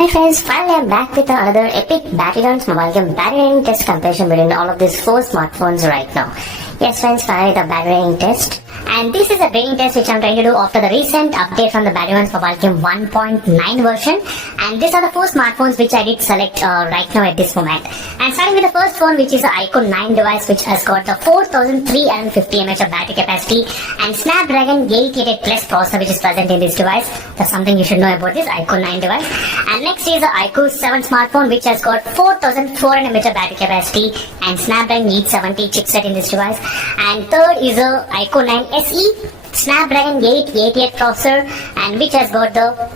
Hi friends, finally I'm back with another epic battery rounds mobile game battery rating test comparison between all of these four smartphones right now. Yes friends, finally the battery rating test. And this is a rating test which I'm trying to do after the recent update from the battery rounds mobile game 1.9 version. And these are the four smartphones which I did select right now at this moment. And starting with the first phone, which is the IQOO 9 device, which has got the 4350 mAh of battery capacity and Snapdragon 888 Plus processor which is present in this device. That's something you should know about this IQOO 9 device. And next is the IQOO 7 smartphone, which has got 4400 mAh of battery capacity and Snapdragon 870 chipset in this device. And third is the IQOO 9 SE, Snapdragon 888 processor, and which has got the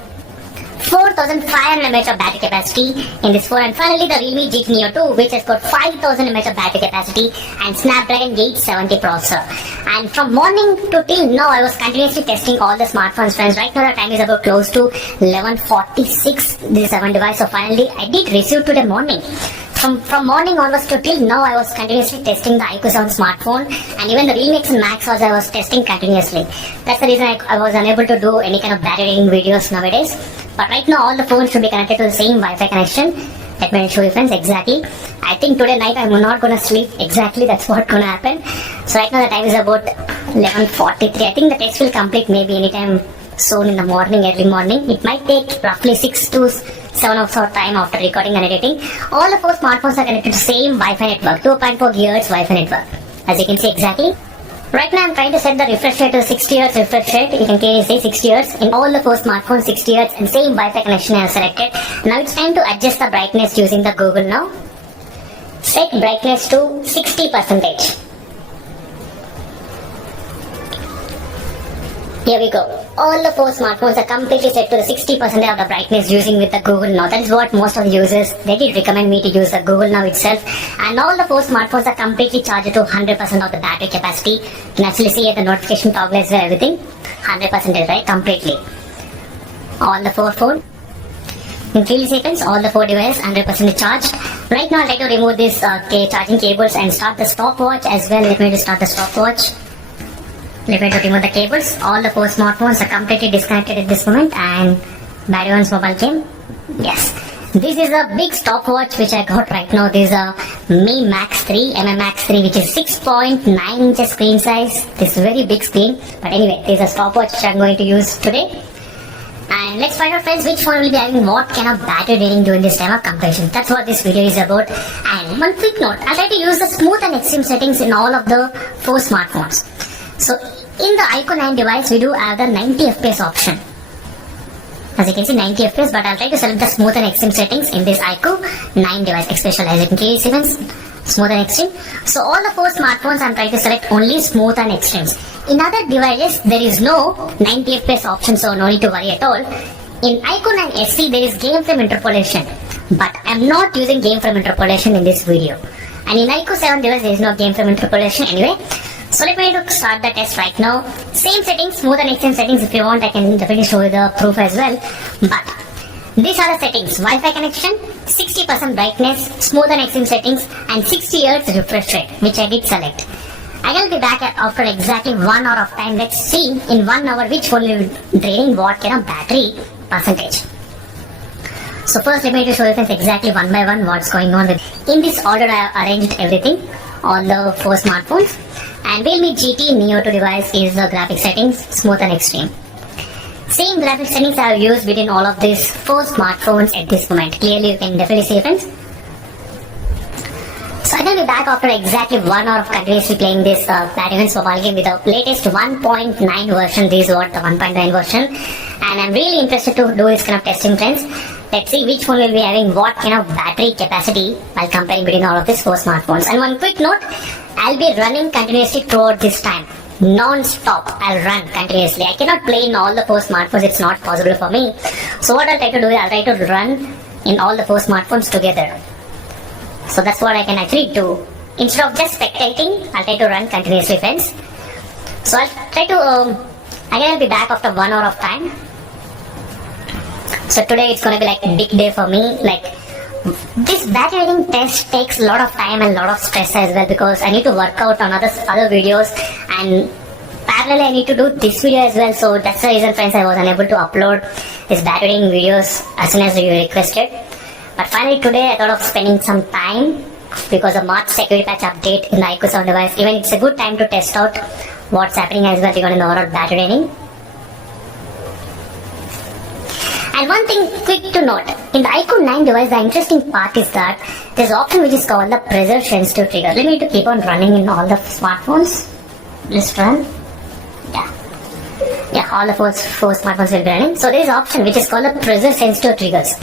4500 mAh of battery capacity in this phone. And finally the Realme GT Neo 2, which has got 5000 mAh of battery capacity and Snapdragon 870 processor. And from morning to till now I was continuously testing all the smartphones friends. Right now the time is about close to 11:46 this 7 device. So finally I did receive today morning. From morning onwards to till now I was continuously testing the IQOO 7 smartphone, and even the Realme X Max also I was testing continuously. That's the reason I was unable to do any kind of battery rating videos nowadays. But right now all the phones should be connected to the same Wi-Fi connection. Let me show you friends exactly. I think today night I'm not gonna sleep exactly, that's what's gonna happen. So right now the time is about 11:43. I think the test will complete maybe anytime soon in the morning, early morning. It might take roughly 6 to 7 hours of time after recording and editing. All the four smartphones are connected to the same Wi-Fi network, 2.4 GHz Wi-Fi network, as you can see exactly. Right now I'm trying to set the refresh rate to 60 Hz refresh rate. You can clearly see 60 Hz in all the four smartphones, 60 Hz and same Wi-Fi connection I have selected. Now it's time to adjust the brightness using the Google now. Set brightness to 60%. Here we go. All the four smartphones are completely set to the 60% of the brightness using with the Google Now. That is what most of the users, they did recommend me to use the Google Now itself. And all the four smartphones are completely charged to 100% of the battery capacity. You can actually see at the notification toggle as well, everything 100% right, completely. All the four phones. In 3 seconds, all the four devices 100% charged. Right now I'll try to remove this charging cables and start the stopwatch as well. Let me just start the stopwatch. Let me remove the cables. All the four smartphones are completely disconnected at this moment, and battery one's mobile game. Yes. This is a big stopwatch which I got right now. This is a Mi Max 3, Max 3, which is 6.9 inches screen size. This is a very big screen. But anyway, this is a stopwatch which I'm going to use today. And let's find out friends which phone will be having what kind of battery rating during this time of comparison. That's what this video is about. And one quick note, I'll try to use the smooth and extreme settings in all of the four smartphones. So in the IQOO 9 device, we do have the 90 FPS option. As you can see, 90 FPS, but I'll try to select the smooth and extreme settings in this IQOO 9 device, especially as you can see, smooth and extreme. So all the four smartphones, I'm trying to select only smooth and extremes. In other devices, there is no 90 FPS option, so no need to worry at all. In IQOO 9 SE, there is game frame interpolation, but I'm not using game frame interpolation in this video. And in IQOO 7 device, there is no game frame interpolation anyway. So let me start the test right now. Same settings, smooth and extreme settings. If you want, I can definitely show you the proof as well. But these are the settings: Wi-Fi connection, 60% brightness, smooth and extreme settings, and 60 Hz refresh rate, which I did select. I will be back after exactly 1 hour of time. Let's see in 1 hour which phone will be draining what kind of battery percentage. So first, let me show you exactly one by one what's going on with. In this order, I have arranged everything on the four smartphones. And Realme GT Neo 2 device is the graphic settings, smooth and extreme. Same graphic settings I have used within all of these four smartphones at this moment. Clearly you can definitely see friends. So I will be back after exactly 1 hour of continuously playing this battery mobile game with the latest 1.9 version. This is what the 1.9 version. And I'm really interested to do this kind of testing friends. Let's see which phone will be having what kind of battery capacity while comparing between all of these four smartphones. And one quick note, I'll be running continuously throughout this time. Non-stop, I'll run continuously. I cannot play in all the four smartphones, it's not possible for me. So what I'll try to do is I'll try to run in all the four smartphones together. So that's what I can actually do. Instead of just spectating, I'll try to run continuously friends. So I'll try to, again I'll be back after 1 hour of time. So today it's gonna be like a big day for me. Like this battery rating test takes a lot of time and a lot of stress as well, because I need to work out on other videos, and parallelly I need to do this video as well. So that's the reason friends I was unable to upload these battery training videos as soon as you requested. But finally today I thought of spending some time because of March security patch update in the IQOO 7 device. Even it's a good time to test out what's happening as well regarding the overall battery training. And one thing quick to note, in the IQOO 9 device, the interesting part is that there's an option which is called the pressure sensitive trigger. Let me to keep on running in all the smartphones. Let's run. Yeah, all the four smartphones will be running. So there is an option which is called the pressure sensitive triggers.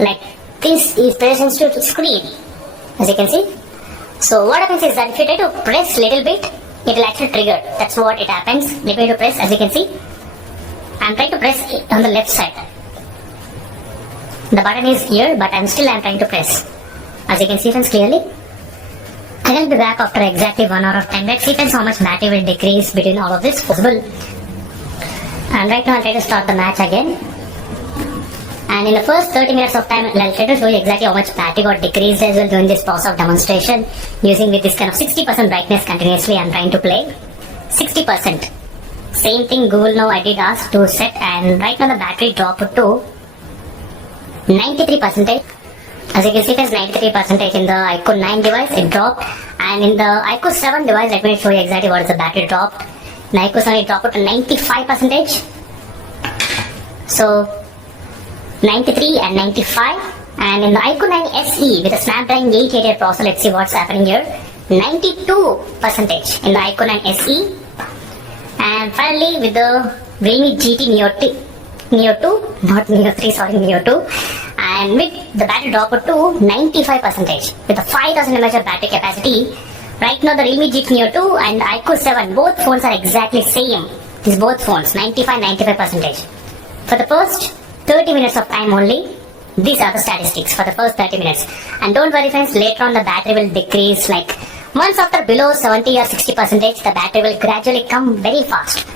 Like this is pressure sensitive to screen, as you can see. So what happens is that if you try to press little bit, it will actually trigger. That's what it happens. Let me to press, as you can see. I'm trying to press it on the left side. The button is here, but I'm trying to press. As you can see friends clearly. I will be back after exactly 1 hour of time. Let's see friends how much battery will decrease between all of this possible. And right now I'll try to start the match again. And in the first 30 minutes of time, I'll try to show you exactly how much battery got decreased as well during this process of demonstration. Using with this kind of 60% brightness continuously, I'm trying to play. 60%. Same thing Google now I did ask to set, and right now the battery dropped to 93%. As you can see, there's 93% in the IQOO 9 device, it dropped. And in the IQOO 7 device, let me show you exactly what is the battery dropped. In IQOO 7, it dropped to 95%. So, 93 and 95. And in the IQOO 9 SE with a Snapdragon 888 processor, let's see what's happening here. 92% in the IQOO 9 SE. And finally, with the Realme GT Neo 2, not Neo 3, sorry, Neo 2. And with the battery drop to 95% with a 5000 mAh of battery capacity. Right now the Realme GT Neo 2 and the IQOO 7, both phones are exactly same. These both phones, 95%. For the first 30 minutes of time only, these are the statistics for the first 30 minutes. And don't worry friends, later on the battery will decrease, like once after below 70 or 60%, the battery will gradually come very fast.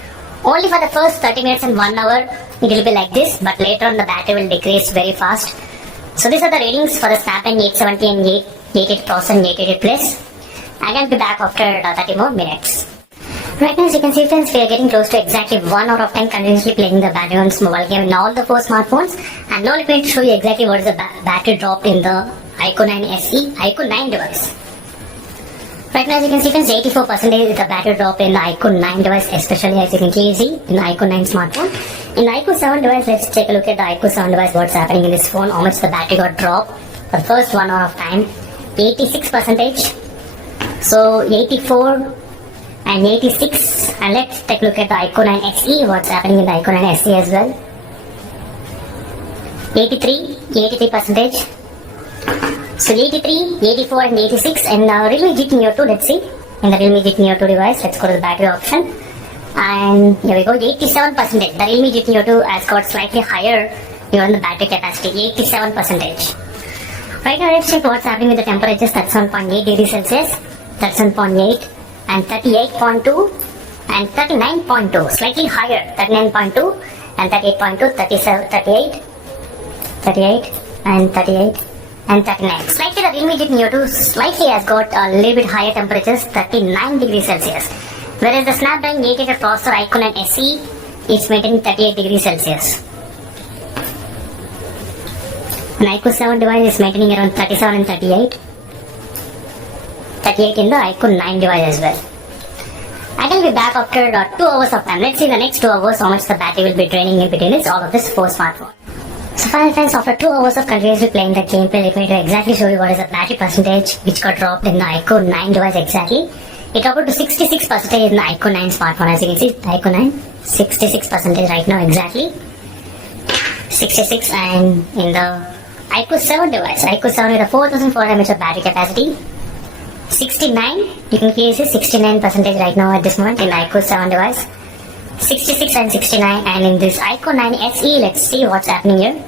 Only for the first 30 minutes and 1 hour, it will be like this, but later on the battery will decrease very fast. So these are the ratings for the Snapdragon 870 and 888 processor and 888 Plus. I will be back after 30 more minutes. Right now, as you can see friends, we are getting close to exactly 1 hour of time continuously playing the Battlegrounds mobile game in all the 4 smartphones. And now let me show you exactly what is the battery drop in the IQOO 9 SE, IQOO 9 device. Right now, as you can see friends, 84% is the battery drop in the IQOO 9 device, especially as you can clearly see in the IQOO 9 smartphone. In the IQOO 7 device, let's take a look at the IQOO 7 device, what's happening in this phone, how much the battery got dropped for the first 1 hour of time. 86%. So 84 and 86. And let's take a look at the IQOO 9 SE, what's happening in the IQOO 9 SE as well. 83%. So 83, 84 and 86. And Realme GT Neo 2, let's see. In the Realme GT Neo 2 device, let's go to the battery option. And here we go, 87%. The Realme GT Neo 2 has got slightly higher even the battery capacity, 87%. Right now let's check what's happening with the temperatures. 37.8 degrees Celsius, 37.8 and 38.2 and 39.2, slightly higher, 39.2 and 38.2, 37, 38 and 38 and 39. Slightly the Realme GT Neo 2 slightly has got a little bit higher temperatures, 39 degrees Celsius. Whereas the Snapdragon 888 processor IQOO 9 SE is maintaining 38 degrees Celsius. An IQOO 7 device is maintaining around 37 and 38. 38 in the IQOO 9 device as well. I will be back after 2 hours of time. Let's see the next 2 hours how much the battery will be draining in between all of this 4 smartphones. So finally friends, after 2 hours of continuously playing the gameplay, let me to exactly show you what is the battery percentage which got dropped in the IQOO 9 device exactly. It dropped to 66% in the IQOO 9 smartphone. As you can see, the IQOO 9, 66% right now exactly. 66. And in the IQOO 7 device, IQOO 7 with a 4400 mAh of battery capacity. 69, you can clearly see 69% right now at this moment in the IQOO 7 device. 66 and 69. And in this IQOO 9 SE, let's see what's happening here.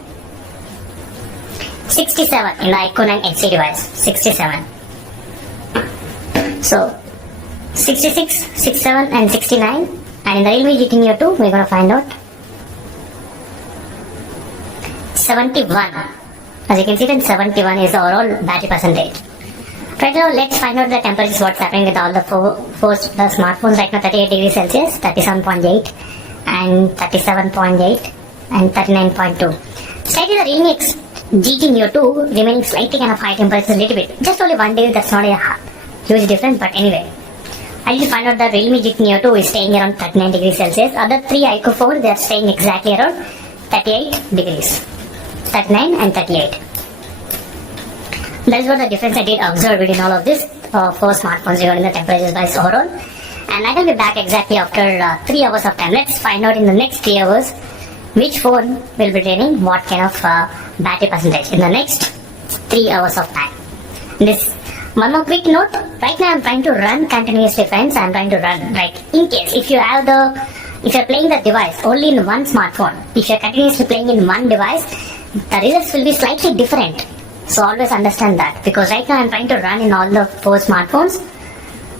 67 in the IQOO 9 SE device. 67. So 66, 67 and 69. And in the Realme GT Neo 2, we're gonna find out 71. As you can see, then 71 is the overall battery percentage. Right now, let's find out the temperatures, what's happening with all the four the smartphones right now. 38 degrees Celsius, 37.8 and 37.8 and 39.2. Slightly the Realme GT Neo 2 remaining slightly kind of high temperature a little bit. Just only 1 degree, that's not a huge difference, but anyway. I did find out that Realme GT Neo 2 is staying around 39 degrees Celsius. Other 3 IQOO phones, they are staying exactly around 38 degrees. 39 and 38. That is what the difference I did observe between all of this 4 smartphones regarding the temperatures wise overall. And I will be back exactly after 3 hours of time. Let's find out in the next 3 hours which phone will be draining what kind of battery percentage in the next 3 hours of time. This one more quick note. Right now I'm trying to run continuously, friends. I'm trying to run. Like in case if you're playing the device only in one smartphone, if you're continuously playing in one device, the results will be slightly different. So always understand that, because right now I'm trying to run in all the 4 smartphones,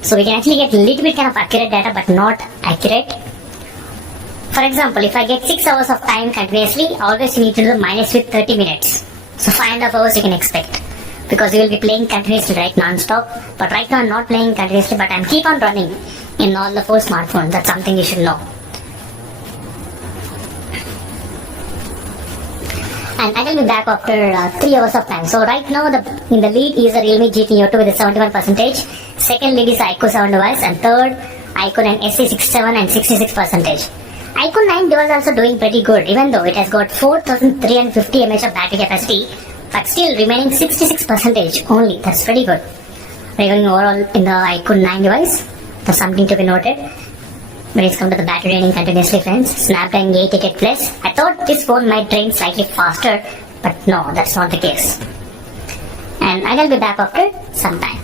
so we can actually get a little bit kind of accurate data but not accurate. For example, if I get 6 hours of time continuously, always you need to do minus with 30 minutes. So 5.5 hours you can expect, because you will be playing continuously right non-stop. But right now I'm not playing continuously, but I'm keep on running in all the 4 smartphones. That's something you should know. And I will be back after 3 hours of time. So right now in the lead is the Realme GT Neo 2 with a 71%. Second lead is IQOO 7 device, and third IQOO 9 SE 67 and 66%. IQOO 9 device also doing pretty good, even though it has got 4350 mAh of battery capacity, but still remaining 66% only. That's pretty good. Regarding overall in the IQOO 9 device, that's something to be noted. When it's come to the battery draining continuously, friends, Snapdragon 888 Plus. I thought this phone might drain slightly faster, but no, that's not the case. And I will be back after some time.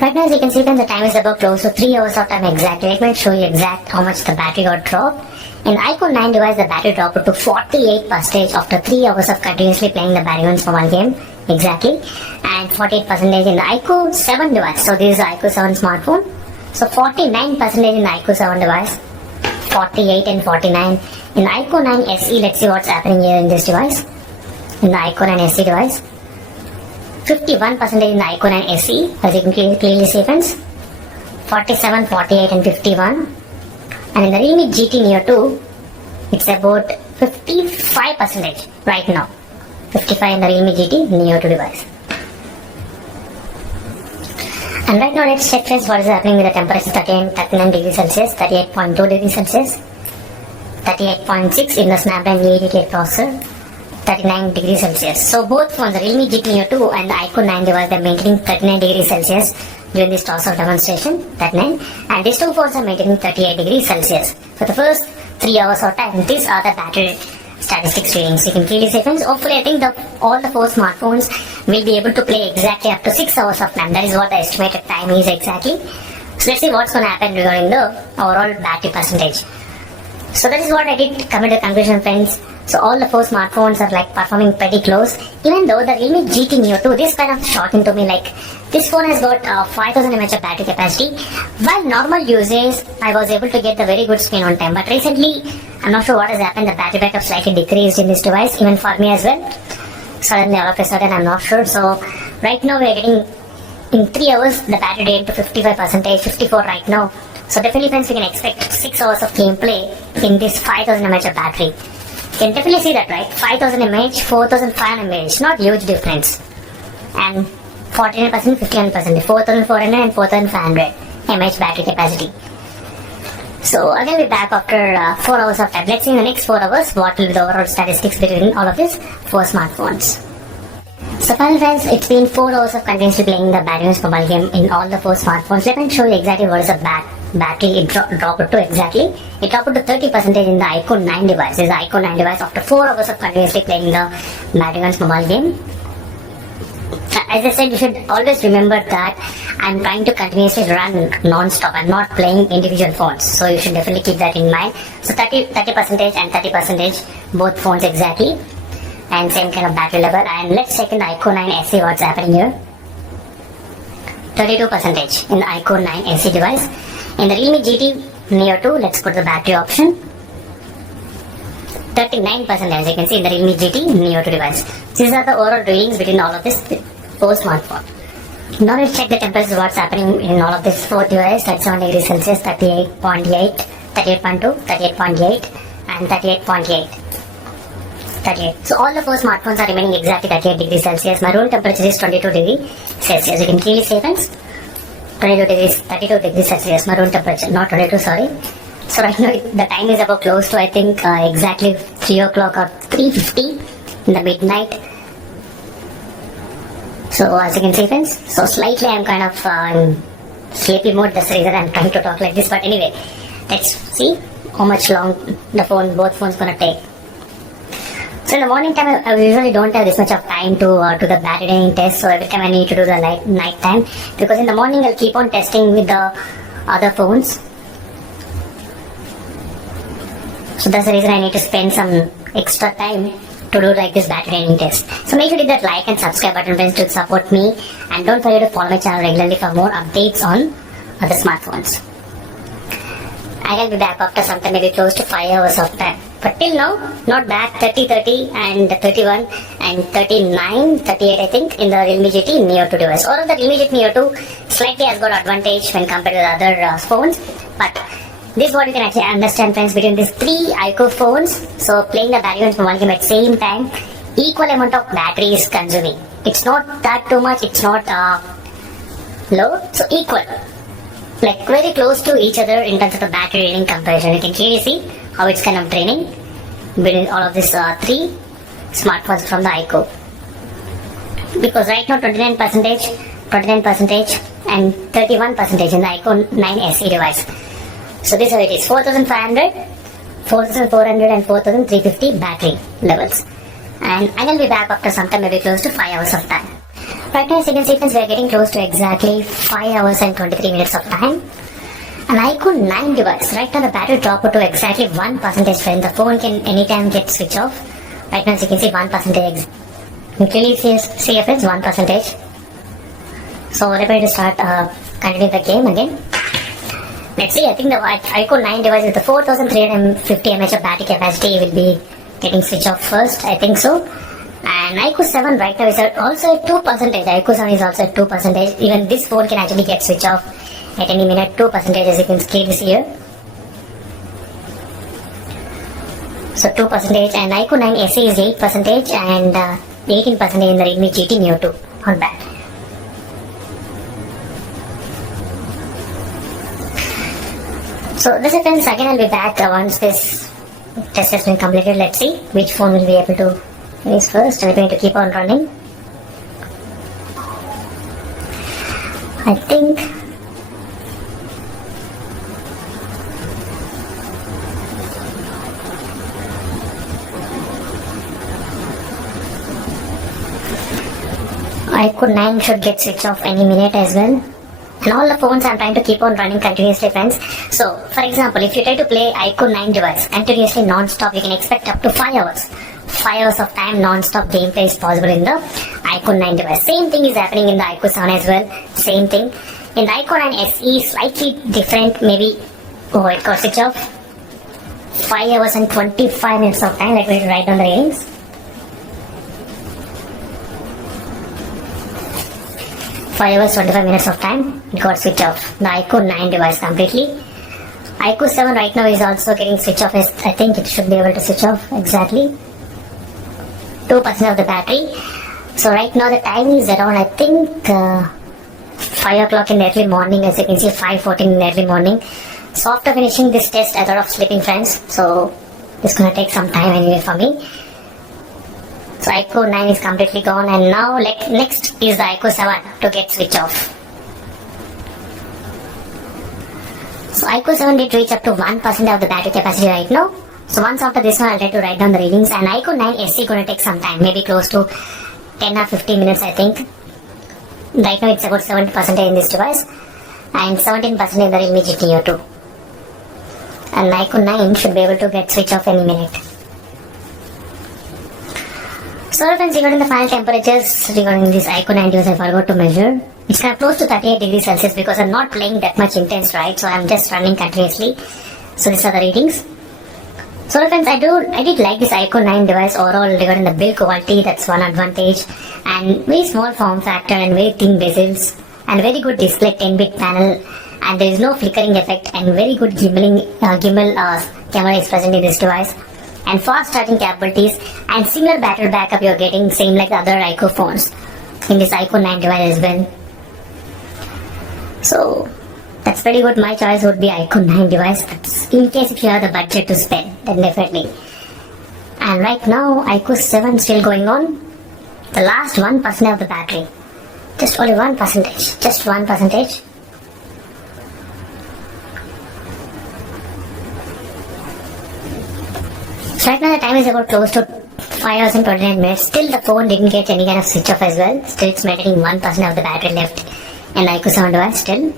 Right now, as you can see, friends, the time is about close to 3 hours of time exactly. Let me show you exact how much the battery got dropped. In the IQOO 9 device, the battery dropped to 48% after 3 hours of continuously playing the Barry mobile game. Exactly. And 48% in the IQOO 7 device. So this is the IQOO 7 smartphone. So 49% in the IQOO 7 device. 48 and 49. In the IQOO 9 SE, let's see what's happening here in this device. In the IQOO 9 SE device. 51% in the IQOO 9 SE, as you can clearly see, friends. 47, 48 and 51. And in the Realme GT Neo 2, it's about 55% right now. 55 in the Realme GT Neo 2 device. And right now let's check, friends, what is happening with the temperature. 39 degrees Celsius, 38.2 degrees Celsius, 38.6 in the Snapdragon 888 processor, 39 degrees Celsius. So both phones, the Realme GT Neo 2 and the IQOO 9 device, they're maintaining 39 degrees Celsius during this toss of demonstration, 39, and these 2 phones are maintaining 38 degrees Celsius. For the first 3 hours of time, these are the battery statistics readings. You can clearly see, friends. Hopefully, I think all the 4 smartphones will be able to play exactly up to 6 hours of time. That is what the estimated time is exactly. So let's see what's going to happen regarding the overall battery percentage. So that is what I did come to the conclusion, friends. So all the 4 smartphones are like performing pretty close. Even though the Realme GT Neo 2, this kind of shocking to me, like this phone has got 5000 mAh of battery capacity. While normal usage, I was able to get the very good screen on time. But recently, I'm not sure what has happened. The battery backup slightly decreased in this device, even for me as well. Suddenly, all of a sudden, I'm not sure. So right now, we are getting in 3 hours the battery drained to 55%, 54 right now. So definitely, friends, we can expect 6 hours of gameplay in this 5000 mAh of battery. You can definitely see that, right? 5000 mAh, 4500 mAh, not huge difference. And 49%, 51%, 4400 and 4500 mAh battery capacity. So again, we'll be back after 4 hours of time. Let's see in the next 4 hours what will be the overall statistics between all of these 4 smartphones. So finally, friends, it's been 4 hours of continuously playing the Barry mobile game in all the 4 smartphones. Let me show you exactly what is the battery it dropped to exactly. It dropped to 30% in the IQOO 9 device. This is the IQOO 9 device after 4 hours of continuously playing the Barry mobile game. As I said, you should always remember that I'm trying to continuously run non-stop. I'm not playing individual phones. So you should definitely keep that in mind. So 30% and 30% both phones exactly. And same kind of battery level. And let's check in the IQOO 9 SE what's happening here. 32% in the IQOO 9 SE device. In the Realme GT Neo 2, let's put the battery option. 39% as you can see in the Realme GT Neo 2 device. These are the overall readings between all of this 4 smartphones. Now let's check the temperature what's happening in all of this 4 devices. 37 degrees Celsius, 38.8, 38.2, 38.8 and 38.8. 38. So all the 4 smartphones are remaining exactly 38 degrees Celsius. My room temperature is 22 degrees Celsius. You can clearly see, friends. 32 degrees Celsius. My room temperature, not 22. Sorry. So right now the time is about close to, I think, exactly 3 o'clock or 3:50 in the midnight. So as you can see, friends, so slightly I'm kind of in sleepy mode. That's the reason I'm trying to talk like this. But anyway, let's see how much long both phones gonna take. So in the morning time, I usually don't have this much of time to do the battery draining test. So every time I need to do the night time, because in the morning I'll keep on testing with the other phones. So that's the reason I need to spend some extra time to do like this battery draining test. So make sure to hit that like and subscribe button, friends, to support me, and don't forget to follow my channel regularly for more updates on other smartphones. I will be back after some time, maybe close to 5 hours of time. But till now, not bad. 30 and 31 and 39, 38 I think in the Realme GT Neo 2 device. Or the Realme GT Neo 2 slightly has got advantage when compared to the other phones. But this is what you can actually understand, friends, between these 3 IQOO phones. So playing the battery from one game at same time, equal amount of battery is consuming. It's not that too much, it's not low, so equal. Like very close to each other in terms of the battery draining comparison. You can clearly see how it's kind of draining between all of these 3 smartphones from the IQOO. Because right now 29% and 31% in the IQOO 9 SE device. So this is how it is: 4500, 4400 and 4350 battery levels. And I will be back after some time, maybe close to 5 hours of time. Right now, as you can see, friends, we are getting close to exactly 5 hours and 23 minutes of time. An IQOO 9 device. Right now the battery dropped to exactly 1%, friends. The phone can anytime get switch off. Right now, as you can see, 1%. You clearly see, friends, 1%. So we're ready to start continuing the game again. Let's see, I think the IQOO 9 device with the 4350 mAh of battery capacity will be getting switched off first, I think so. And IQOO 7 right now is also at 2%. IQOO 7 is also at 2%. Even this phone can actually get switched off at any minute, 2%, as you can clearly see here. So 2%, and IQOO 9 SE is 8% and 18% in the Realme GT Neo 2 on back. So this is, friends, again I'll be back once this test has been completed. Let's see which phone will be able to finish first, and we're going to keep on running. I think IQOO 9 should get switched off any minute as well. And all the phones I'm trying to keep on running continuously, friends. So, for example, if you try to play IQOO 9 device continuously non-stop, you can expect up to 5 hours. 5 hours of time non-stop gameplay is possible in the IQOO 9 device. Same thing is happening in the IQOO 7 as well. Same thing. In the IQOO 9 SE, slightly different, maybe, it got switch off. 5 hours and 25 minutes of time. Let me write down the ratings. 5 hours 25 minutes of time, it got switched off. The IQOO 9 device completely. IQOO 7 right now is also getting switched off. I think it should be able to switch off exactly 2% of the battery. So right now the time is around, I think, 5 o'clock in the early morning. As you can see, 5:14 in the early morning. So after finishing this test, I thought of sleeping, friends. So it's gonna take some time anyway for me. So IQOO 9 is completely gone, and now next is the IQOO 7 to get switched off. So IQOO 7 did reach up to 1% of the battery capacity right now. So once after this one, I'll try to write down the readings. And IQOO 9 SE gonna take some time, maybe close to 10 or 15 minutes, I think. Right now it's about 70% in this device and 17% in the Realme GT Neo 2. And IQOO 9 should be able to get switched off any minute. So friends, regarding the final temperatures regarding this IQOO 9 device, I forgot to measure. It's kind of close to 38 degrees Celsius because I'm not playing that much intense, right? So I'm just running continuously. So these are the readings. So friends, I did like this IQOO 9 device overall regarding the build quality. That's one advantage. And very small form factor and very thin bezels and very good display 10-bit panel, and there is no flickering effect, and very good gimbal camera is present in this device. and fast charging capabilities and similar battery backup you're getting same like the other IQOO phones in this IQOO 9 device as well. So that's pretty good. My choice would be IQOO 9 device. But in case if you have the budget to spend, then definitely. And right now IQOO 7 still going on. The last 1% of the battery. Just only 1%. Just 1%. So right now the time is about close to 5 hours and 29 minutes. Still the phone didn't get any kind of switch off as well. Still it's maintaining 1% of the battery left in IQOO 7 device still.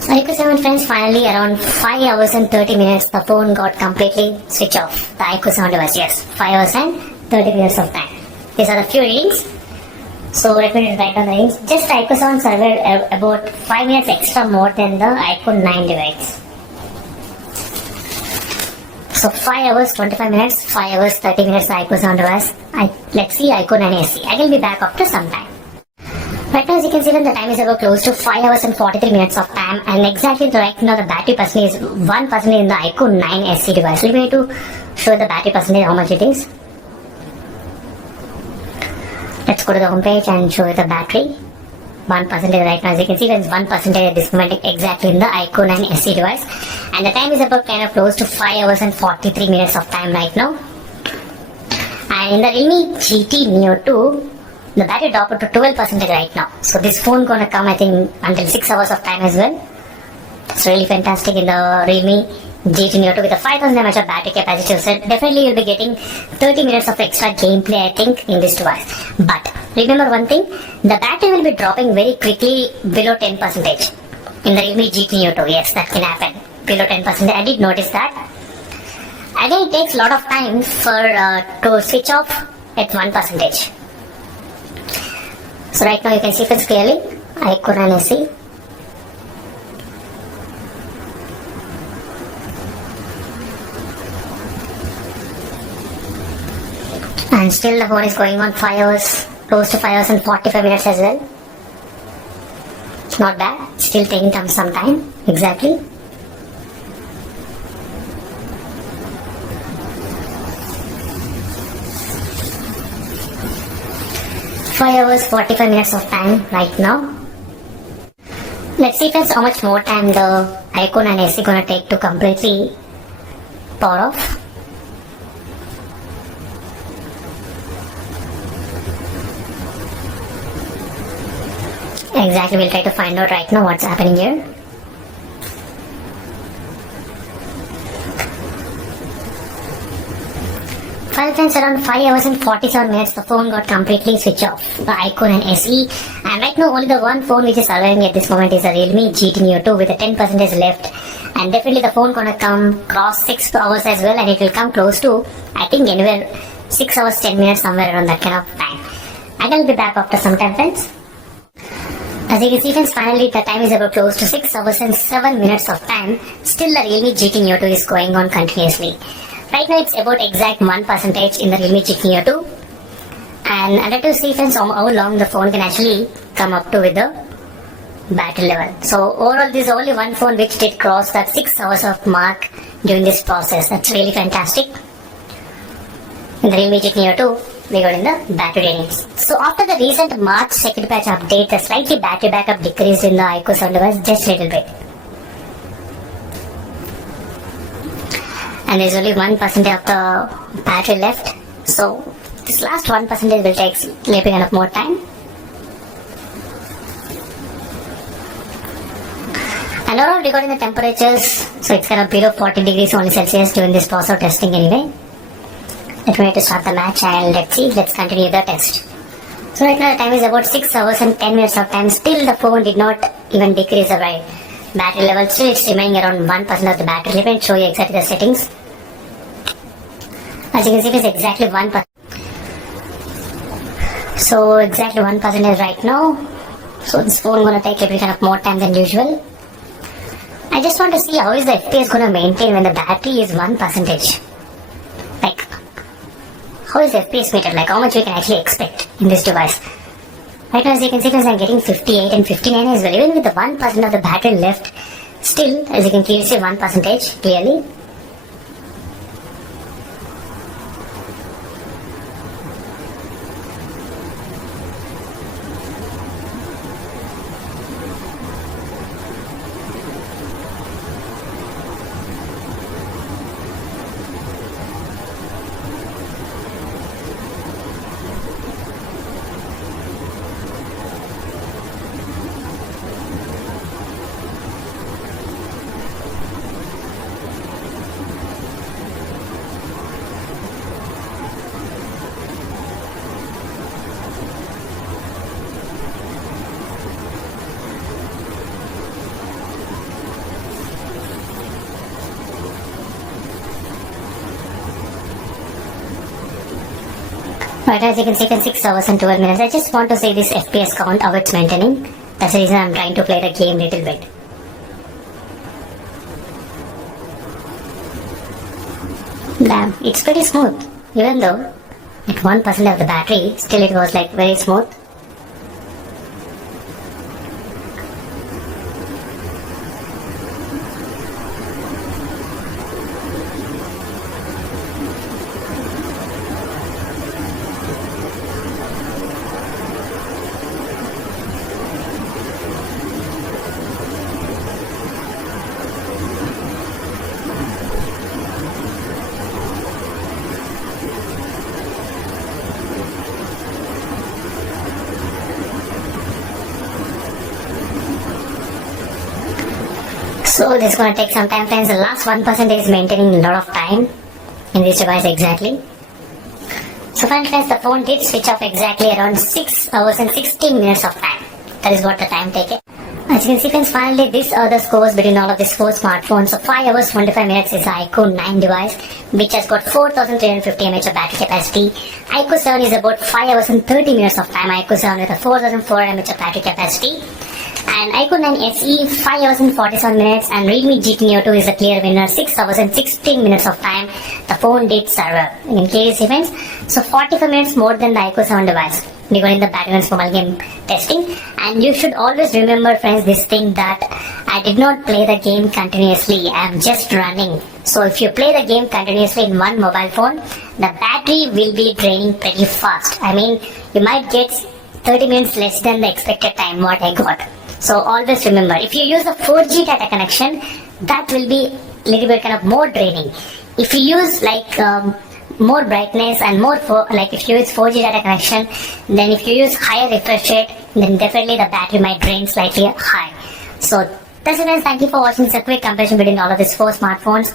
So IQOO 7 friends, finally around 5 hours and 30 minutes the phone got completely switched off. The IQOO 7 device, yes. 5 hours and 30 minutes of time. These are the few readings. So let me write down the readings. Just IQOO 7 surveyed about 5 minutes extra more than the IQOO 9 device. So 5 hours 25 minutes, 5 hours 30 minutes the IQOO 7 device. Let's see IQOO 9 SE. I will be back after some time. Right now as you can see then the time is about close to 5 hours and 43 minutes of time, and exactly right now the battery percentage is 1% in the IQOO 9 SE device. Let me to show the battery percentage how much it is. Let's go to the home page and show you the battery. 1% right now as you can see there's 1% at this moment exactly in the IQOO 9 SE device, and the time is about kind of close to 5 hours and 43 minutes of time right now. And in the Realme GT Neo 2 the battery dropped to 12% right now. So this phone gonna come I think until 6 hours of time as well. It's really fantastic in the Realme GT Neo 2 with a 5000 mAh of battery capacity. So definitely you'll be getting 30 minutes of extra gameplay I think in this device. But remember one thing, the battery will be dropping very quickly below 10% in the Realme GT Neo 2. Yes, that can happen below 10%. I did notice that. Again, it takes a lot of time for to switch off at 1%. So right now you can see this clearly, IQOO 9 SE. And still the phone is going on 5 hours, close to 5 hours and 45 minutes as well. It's not bad, still taking some time, exactly. Hours 45 minutes of time right now. Let's see friends how much more time the IQOO 9 SE gonna take to completely power off. Exactly, we'll try to find out right now what's happening here. Friends, around 5 hours and 47 minutes the phone got completely switched off, the IQOO 9 SE, and right now only the one phone which is surviving at this moment is the Realme GT Neo 2 with a 10% left, and definitely the phone gonna come cross 6 hours as well, and it will come close to I think anywhere 6 hours 10 minutes somewhere around that kind of time. And I'll be back after some time friends. As you can see friends, finally the time is about close to 6 hours and 7 minutes of time. Still the Realme GT Neo 2 is going on continuously. Right now it's about exact 1% in the Realme GT Neo 2. And I'd like to see friends how long the phone can actually come up to with the battery level. So overall this is only one phone which did cross that 6 hours of mark during this process. That's really fantastic. In the Realme GT Neo 2 we got in the battery ratings. So after the recent March security patch update, the slightly battery backup decreased in the IQOO 7 device just a little bit. And there's only 1% of the battery left. So this last 1% will take a little bit more time. And overall regarding the temperatures, so it's kind of below 40 degrees only Celsius during this process of testing anyway. Let me start the match and let's continue the test. So right now the time is about 6 hours and 10 minutes of time. Still the phone did not even decrease the battery level. Still it's remaining around 1% of the battery. Let me show you exactly the settings. As you can see it is exactly 1%. So exactly 1% is right now. So this phone gonna take a bit more time than usual. I just want to see how is the FPS gonna maintain when the battery is 1%. Like how is the FPS meter? Like how much we can actually expect in this device. Right now as you can see I'm getting 58 and 59 as well. Even with the 1% of the battery left, still as you can clearly see 1% clearly. But as you can see, 6 hours and 12 minutes. I just want to see this FPS count, how it's maintaining. That's the reason I'm trying to play the game little bit. Damn, it's pretty smooth. Even though at 1% of the battery, still it was like very smooth. So this is going to take some time, friends. The last 1% is maintaining a lot of time in this device exactly. So friends, the phone did switch off exactly around 6 hours and 16 minutes of time. That is what the time taken. As you can see, friends, finally these are the scores between all of these 4 smartphones. So 5 hours 25 minutes is the IQOO 9 device, which has got 4350 mAh of battery capacity. IQOO 7 is about 5 hours and 30 minutes of time. IQOO 7 with a 4400 mAh of battery capacity. And IQOO 9 SE 5 hours and 47 minutes, and Realme GT Neo 2 is a clear winner, 6 hours and 16 minutes of time. The phone did serve in case events, so 45 minutes more than the IQOO 7 device. We got in the Batman's mobile game testing, and you should always remember, friends, this thing that I did not play the game continuously. I am just running. So if you play the game continuously in one mobile phone, the battery will be draining pretty fast. I mean, you might get 30 minutes less than the expected time what I got. So always remember, if you use a 4G data connection, that will be a little bit kind of more draining. If you use like more brightness and more if you use 4G data connection, then if you use higher refresh rate, then definitely the battery might drain slightly high. So that's it, guys. Thank you for watching. It's a quick comparison between all of these 4 smartphones.